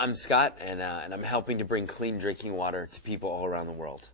I'm Scott, and I'm helping to bring clean drinking water to people all around the world.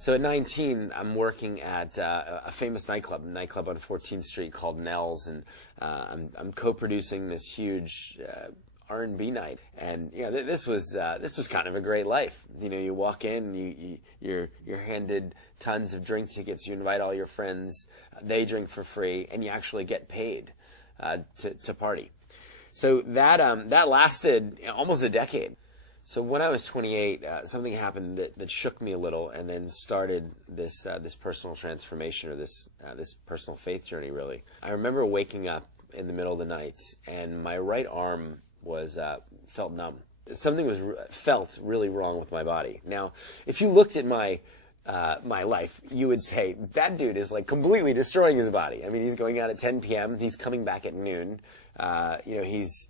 So at 19, I'm working at a famous nightclub on 14th Street called Nell's, and I'm co-producing this huge R&B night. And this was kind of a great life. You walk in, you're handed tons of drink tickets. You invite all your friends. They drink for free, and you actually get paid to party. So that lasted almost a decade. So when I was 28, something happened that shook me a little, and then started this personal transformation, or this personal faith journey, really. I remember waking up in the middle of the night, and my right arm felt numb. Something felt really wrong with my body. Now, if you looked at my life, you would say, that dude is like completely destroying his body. I mean, he's going out at 10 p.m., he's coming back at noon, he's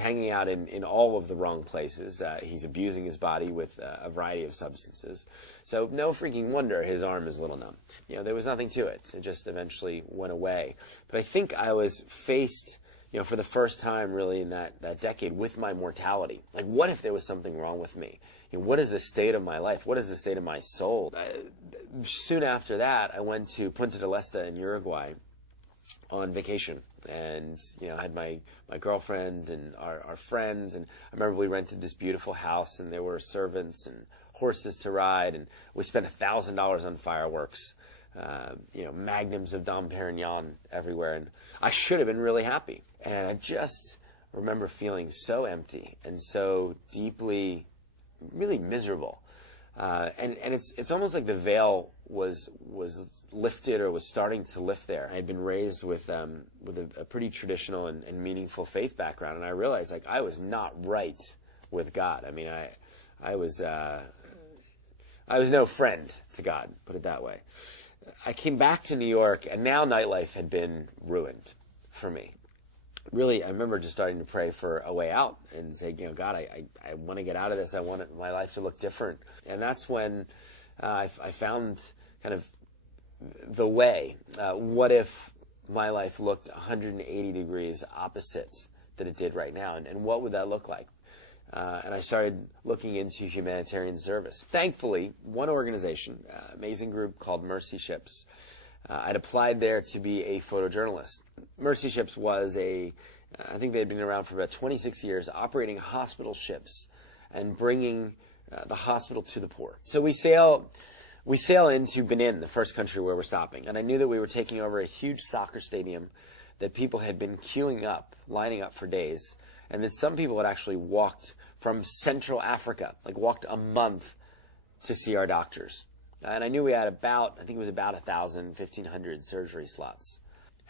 hanging out in all of the wrong places, he's abusing his body with a variety of substances. So no freaking wonder his arm is a little numb. There was nothing to it. It just eventually went away. But I think I was faced, for the first time really in that decade, with my mortality. Like, what if there was something wrong with me? What is the state of my life? What is the state of my soul? Soon after that, I went to Punta del Este in Uruguay on vacation. And, I had my girlfriend and our friends, and I remember we rented this beautiful house, and there were servants and horses to ride, and we spent $1,000 on fireworks, magnums of Dom Perignon everywhere, and I should have been really happy. And I just remember feeling so empty and so deeply, really miserable. And it's almost like the veil was lifted, or was starting to lift there. I had been raised with a pretty traditional and meaningful faith background, and I realized I was not right with God. I mean, I was no friend to God, put it that way. I came back to New York, and now nightlife had been ruined for me. Really, I remember just starting to pray for a way out and say, God, I want to get out of this. I want my life to look different. And that's when I found kind of the way. What if my life looked 180 degrees opposite that it did right now? And what would that look like? And I started looking into humanitarian service. Thankfully, one organization, amazing group called Mercy Ships, I'd applied there to be a photojournalist. Mercy Ships was I think they had been around for about 26 years, operating hospital ships and bringing the hospital to the poor. So we sail into Benin, the first country where we're stopping, and I knew that we were taking over a huge soccer stadium that people had been queuing up, lining up for days, and that some people had actually walked from Central Africa, walked a month to see our doctors. And I knew we had about 1,000, 1,500 surgery slots.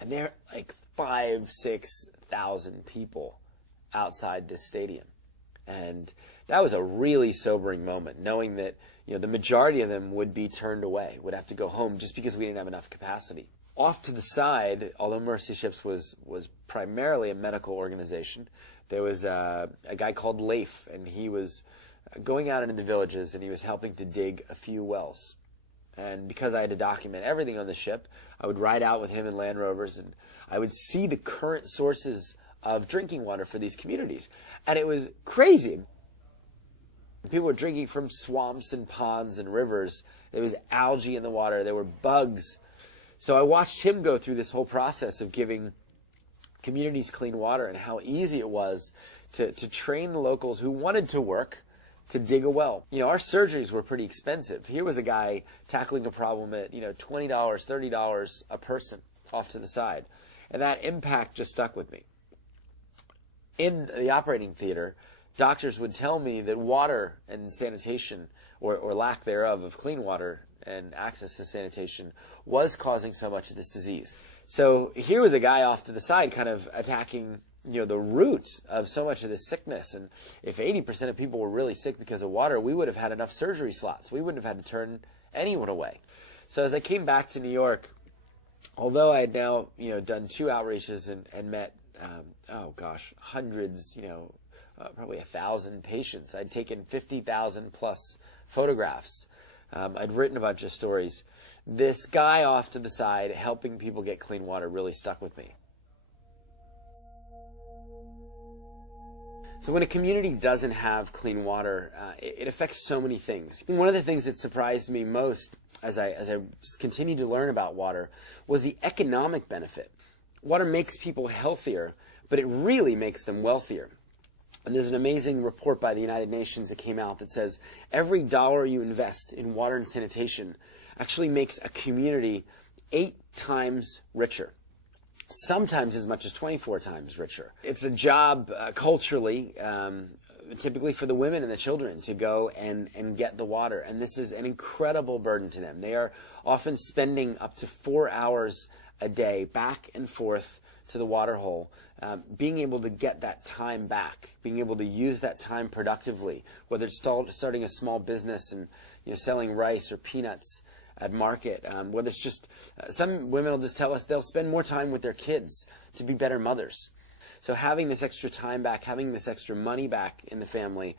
And there are 5,000, 6,000 people outside this stadium. And that was a really sobering moment, knowing that the majority of them would be turned away, would have to go home just because we didn't have enough capacity. Off to the side, although Mercy Ships was primarily a medical organization, there was a guy called Leif, and he was going out into the villages, and he was helping to dig a few wells. And because I had to document everything on the ship, I would ride out with him in Land Rovers, and I would see the current sources of drinking water for these communities. And it was crazy. People were drinking from swamps and ponds and rivers. There was algae in the water. There were bugs. So I watched him go through this whole process of giving communities clean water, and how easy it was to train the locals who wanted to work to dig a well. Our surgeries were pretty expensive. Here was a guy tackling a problem at, $20, $30 a person off to the side. And that impact just stuck with me. In the operating theater, doctors would tell me that water and sanitation, or lack thereof of clean water and access to sanitation, was causing so much of this disease. So here was a guy off to the side kind of attacking the root of so much of this sickness. And if 80% of people were really sick because of water, we would have had enough surgery slots. We wouldn't have had to turn anyone away. So as I came back to New York, although I had now, done 2 outreaches and met, hundreds, probably 1,000 patients. I'd taken 50,000 plus photographs. I'd written a bunch of stories. This guy off to the side helping people get clean water really stuck with me. So when a community doesn't have clean water, it affects so many things. One of the things that surprised me most as I continued to learn about water was the economic benefit. Water makes people healthier, but it really makes them wealthier. And there's an amazing report by the United Nations that came out that says every dollar you invest in water and sanitation actually makes a community 8 times richer. Sometimes as much as 24 times richer. It's a job culturally, typically for the women and the children, to go and get the water. And this is an incredible burden to them. They are often spending up to 4 hours a day back and forth to the water hole, being able to get that time back, being able to use that time productively, whether it's starting a small business and selling rice or peanuts at market, whether it's just, some women will just tell us they'll spend more time with their kids to be better mothers. So having this extra time back, having this extra money back in the family,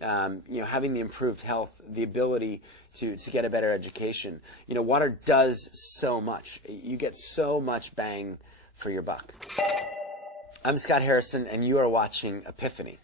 having the improved health, the ability to get a better education. Water does so much. You get so much bang for your buck. I'm Scott Harrison, and you are watching Epiphany.